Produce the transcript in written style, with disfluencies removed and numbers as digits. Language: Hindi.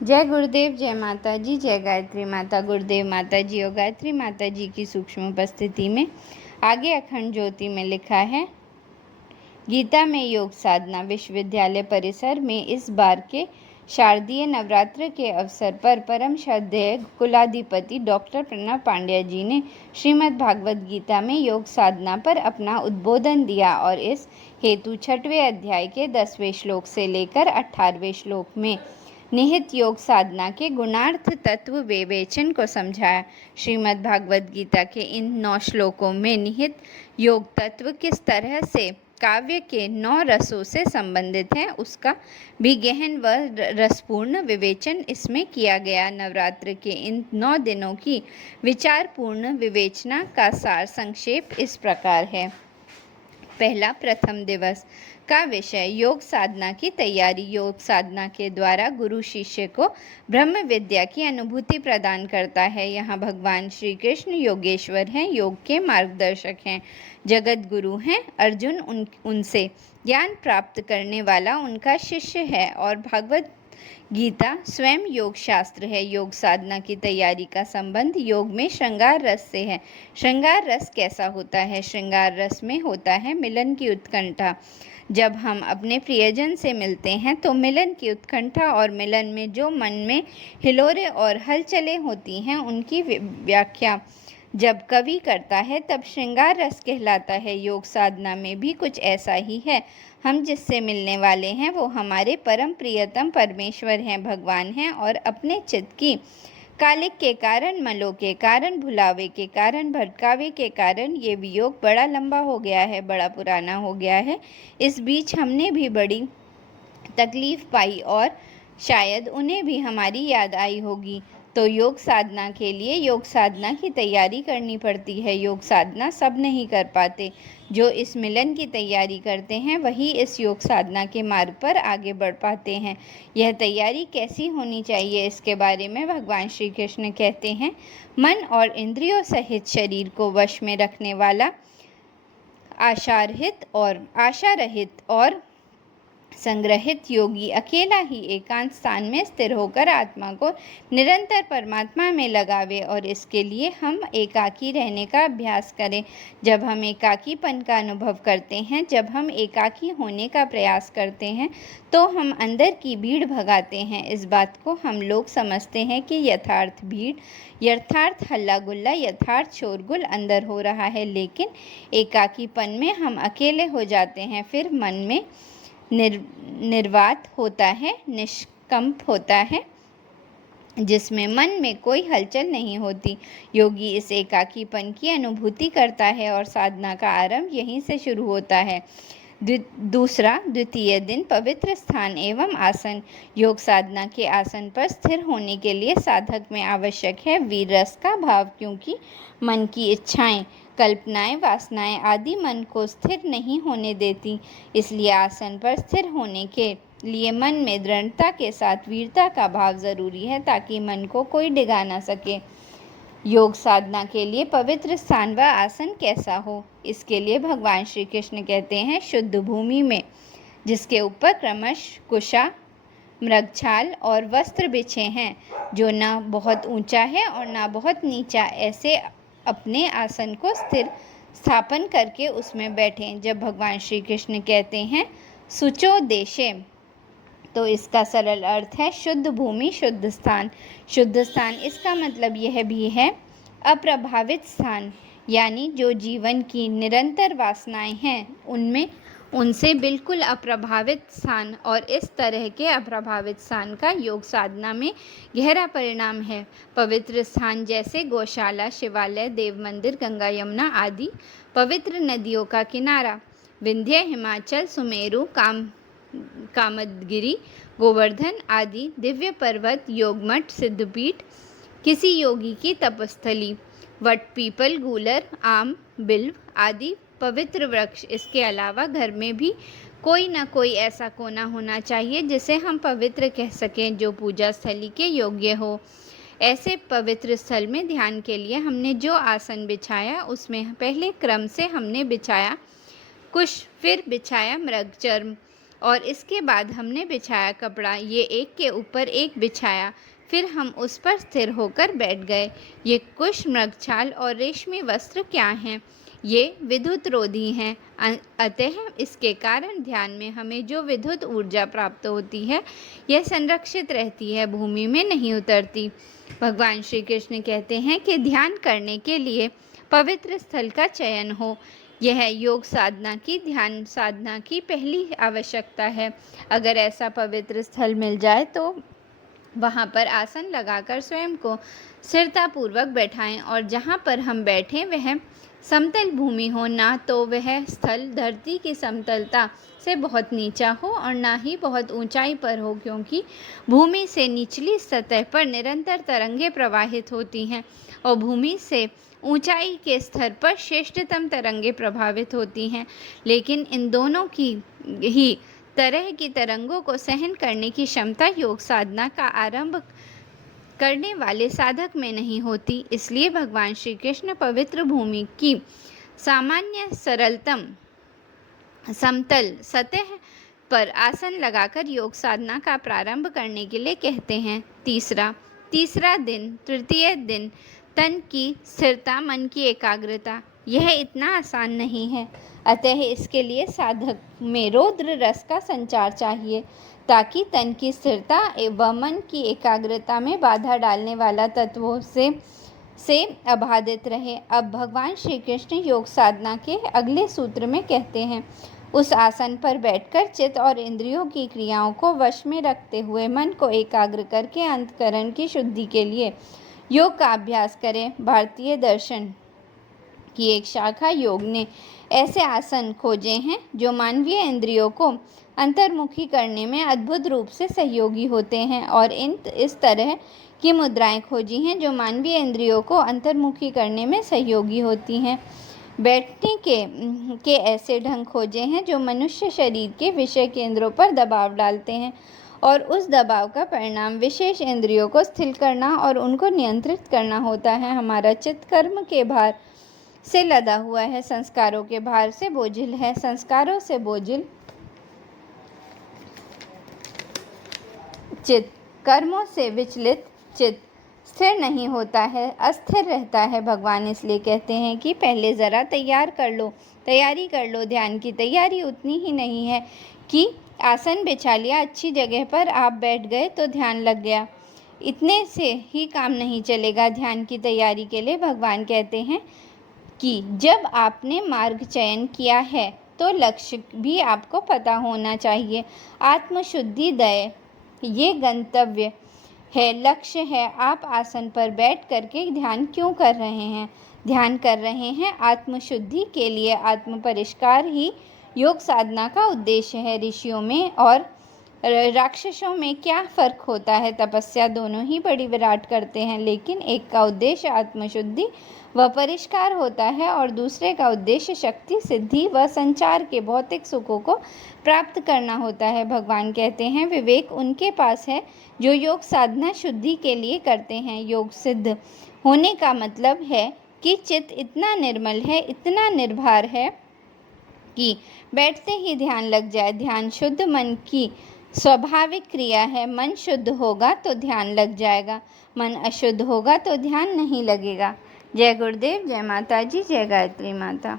जय गुरुदेव, जय माता जी, जय गायत्री माता। गुरुदेव माता जी और गायत्री माता जी की सूक्ष्म उपस्थिति में आगे अखंड ज्योति में लिखा है, गीता में योग साधना। विश्वविद्यालय परिसर में इस बार के शारदीय नवरात्र के अवसर पर परम श्रद्धेय कुलाधिपति डॉक्टर प्रणव पांड्या जी ने श्रीमद् भागवत गीता में योग साधना पर अपना उद्बोधन दिया और इस हेतु 6वें अध्याय के 10वें श्लोक से लेकर 18वें श्लोक में निहित योग साधना के गुणार्थ तत्व विवेचन को समझाया। श्रीमद् भागवत गीता के इन 9 श्लोकों में निहित योग तत्व किस तरह से काव्य के 9 रसों से संबंधित है, उसका भी गहन व रसपूर्ण विवेचन इसमें किया गया। नवरात्र के इन 9 दिनों की विचारपूर्ण विवेचना का सार संक्षेप इस प्रकार है। पहला, प्रथम दिवस का विषय योग साधना की तैयारी। योग साधना के द्वारा गुरु शिष्य को ब्रह्म विद्या की अनुभूति प्रदान करता है। यहाँ भगवान श्री कृष्ण योगेश्वर हैं, योग के मार्गदर्शक हैं, जगत गुरु हैं। अर्जुन उनसे ज्ञान प्राप्त करने वाला उनका शिष्य है और भागवत गीता स्वयं योग शास्त्र है। योग साधना की तैयारी का संबंध योग में श्रृंगार रस से है। श्रृंगार रस कैसा होता है? श्रृंगार रस में होता है मिलन की उत्कंठा। जब हम अपने प्रियजन से मिलते हैं तो मिलन की उत्कंठा और मिलन में जो मन में हिलोरे और हलचलें होती हैं, उनकी व्याख्या जब कवि करता है तब श्रृंगार रस कहलाता है। योग साधना में भी कुछ ऐसा ही है। हम जिससे मिलने वाले हैं वो हमारे परम प्रियतम परमेश्वर हैं, भगवान हैं, और अपने चित्त की कालिक के कारण, मलों के कारण, भुलावे के कारण, भटकावे के कारण ये वियोग बड़ा लंबा हो गया है, बड़ा पुराना हो गया है। इस बीच हमने भी बड़ी तकलीफ पाई और शायद उन्हें भी हमारी याद आई होगी। तो योग साधना के लिए योग साधना की तैयारी करनी पड़ती है। योग साधना सब नहीं कर पाते। जो इस मिलन की तैयारी करते हैं वही इस योग साधना के मार्ग पर आगे बढ़ पाते हैं। यह तैयारी कैसी होनी चाहिए, इसके बारे में भगवान श्री कृष्ण कहते हैं, मन और इंद्रियों सहित शरीर को वश में रखने वाला आशा रहित और संग्रहित योगी अकेला ही एकांत स्थान में स्थिर होकर आत्मा को निरंतर परमात्मा में लगावे और इसके लिए हम एकाकी रहने का अभ्यास करें। जब हम एकाकीपन का अनुभव करते हैं, जब हम एकाकी होने का प्रयास करते हैं, तो हम अंदर की भीड़ भगाते हैं। इस बात को हम लोग समझते हैं कि यथार्थ भीड़, यथार्थ हल्ला गुल्ला, यथार्थ शोरगुल अंदर हो रहा है, लेकिन एकाकीपन में हम अकेले हो जाते हैं। फिर मन में निर्वात होता है, निष्कंप होता है, जिसमें मन में कोई हलचल नहीं होती। योगी इस एकाकीपन की अनुभूति करता है और साधना का आरंभ यहीं से शुरू होता है। दूसरा, द्वितीय दिन पवित्र स्थान एवं आसन। योग साधना के आसन पर स्थिर होने के लिए साधक में आवश्यक है वीर रस का भाव, क्योंकि मन की इच्छाएं, कल्पनाएं, वासनाएं आदि मन को स्थिर नहीं होने देती। इसलिए आसन पर स्थिर होने के लिए मन में दृढ़ता के साथ वीरता का भाव जरूरी है, ताकि मन को कोई डिगा ना सके। योग साधना के लिए पवित्र स्थान व आसन कैसा हो, इसके लिए भगवान श्री कृष्ण कहते हैं, शुद्ध भूमि में, जिसके ऊपर क्रमश कुशा, मृगछाल और वस्त्र बिछे हैं, जो ना बहुत ऊंचा है और ना बहुत नीचा, ऐसे अपने आसन को स्थिर स्थापन करके उसमें बैठें। जब भगवान श्री कृष्ण कहते हैं सुचो देशे, तो इसका सरल अर्थ है शुद्ध भूमि, शुद्ध स्थान। शुद्ध स्थान, इसका मतलब यह भी है अप्रभावित स्थान, यानी जो जीवन की निरंतर वासनाएं हैं उनसे बिल्कुल अप्रभावित स्थान। और इस तरह के अप्रभावित स्थान का योग साधना में गहरा परिणाम है। पवित्र स्थान जैसे गौशाला, शिवालय, देव मंदिर, गंगा यमुना आदि पवित्र नदियों का किनारा, विंध्य, हिमाचल, सुमेरु, कामदगिरी, गोवर्धन आदि दिव्य पर्वत, योगमठ, सिद्धपीठ, किसी योगी की तपस्थली, वट, पीपल, गूलर, आम, बिल्व आदि पवित्र वृक्ष। इसके अलावा घर में भी कोई न कोई ऐसा कोना होना चाहिए जिसे हम पवित्र कह सकें, जो पूजा स्थली के योग्य हो। ऐसे पवित्र स्थल में ध्यान के लिए हमने जो आसन बिछाया, उसमें पहले क्रम से हमने बिछाया कुश, फिर बिछाया मृगचर्म और इसके बाद हमने बिछाया कपड़ा, ये एक के ऊपर एक बिछाया, फिर हम उस पर स्थिर होकर बैठ गए। ये कुश, मृगछाल और रेशमी वस्त्र क्या हैं? ये विद्युत रोधी हैं। अतः इसके कारण ध्यान में हमें जो विद्युत ऊर्जा प्राप्त होती है, यह संरक्षित रहती है, भूमि में नहीं उतरती। भगवान श्री कृष्ण कहते हैं कि ध्यान करने के लिए पवित्र स्थल का चयन हो। यह योग साधना की, ध्यान साधना की पहली आवश्यकता है। अगर ऐसा पवित्र स्थल मिल जाए तो वहाँ पर आसन लगाकर स्वयं को स्थिरतापूर्वक बैठाएं, और जहाँ पर हम बैठें वह समतल भूमि हो, ना तो वह स्थल धरती की समतलता से बहुत नीचा हो और ना ही बहुत ऊंचाई पर हो, क्योंकि भूमि से निचली सतह पर निरंतर तरंगें प्रवाहित होती हैं और भूमि से ऊंचाई के स्तर पर श्रेष्ठतम तरंगें प्रभावित होती हैं। लेकिन इन दोनों की ही तरह की तरंगों को सहन करने की क्षमता योग साधना का आरंभ करने वाले साधक में नहीं होती। इसलिए भगवान श्री कृष्ण पवित्र भूमि की सामान्य सरलतम समतल सतह पर आसन लगाकर योग साधना का प्रारंभ करने के लिए कहते हैं। तीसरा दिन, तृतीय दिन, तन की स्थिरता, मन की एकाग्रता, यह इतना आसान नहीं है। अतः इसके लिए साधक में रौद्र रस का संचार चाहिए, ताकि तन की स्थिरता एवं मन की एकाग्रता में बाधा डालने वाला तत्वों से अबाधित रहे। अब भगवान श्री कृष्ण योग साधना के अगले सूत्र में कहते हैं, उस आसन पर बैठकर चित्त और इंद्रियों की क्रियाओं को वश में रखते हुए मन को एकाग्र करके अंतःकरण की शुद्धि के लिए योग का अभ्यास करें। भारतीय दर्शन की एक शाखा योग ने ऐसे आसन खोजे हैं जो मानवीय इंद्रियों को अंतर्मुखी करने में अद्भुत रूप से सहयोगी होते हैं, और इस तरह की मुद्राएं खोजी हैं जो मानवीय इंद्रियों को अंतर्मुखी करने में सहयोगी होती हैं। बैठने के ऐसे ढंग खोजे हैं जो मनुष्य शरीर के विषय केंद्रों पर दबाव डालते हैं, और उस दबाव का परिणाम विशेष इंद्रियों को स्थिर करना और उनको नियंत्रित करना होता है। हमारा चित्त कर्म के भार से लदा हुआ है, संस्कारों के भार से बोझिल है। संस्कारों से बोझिल चित्त, कर्मों से विचलित चित्त स्थिर नहीं होता है, अस्थिर रहता है। भगवान इसलिए कहते हैं कि पहले ज़रा तैयारी कर लो। ध्यान की तैयारी उतनी ही नहीं है कि आसन बिछा लिया, अच्छी जगह पर आप बैठ गए तो ध्यान लग गया, इतने से ही काम नहीं चलेगा। ध्यान की तैयारी के लिए भगवान कहते हैं कि जब आपने मार्ग चयन किया है तो लक्ष्य भी आपको पता होना चाहिए। आत्मशुद्धि दय ये गंतव्य है, लक्ष्य है। आप आसन पर बैठ करके ध्यान क्यों कर रहे हैं? ध्यान कर रहे हैं आत्मशुद्धि के लिए। आत्म परिष्कार ही योग साधना का उद्देश्य है। ऋषियों में और राक्षसों में क्या फ़र्क होता है? तपस्या दोनों ही बड़ी विराट करते हैं, लेकिन एक का उद्देश्य आत्मशुद्धि व परिष्कार होता है और दूसरे का उद्देश्य शक्ति, सिद्धि व संचार के भौतिक सुखों को प्राप्त करना होता है। भगवान कहते हैं, विवेक उनके पास है जो योग साधना शुद्धि के लिए करते हैं। योग सिद्ध होने का मतलब है कि चित्त इतना निर्मल है, इतना निर्भर है कि बैठते ही ध्यान लग जाए। ध्यान शुद्ध मन की स्वाभाविक क्रिया है। मन शुद्ध होगा तो ध्यान लग जाएगा, मन अशुद्ध होगा तो ध्यान नहीं लगेगा। जय गुरुदेव, जय माता जी, जय गायत्री माता।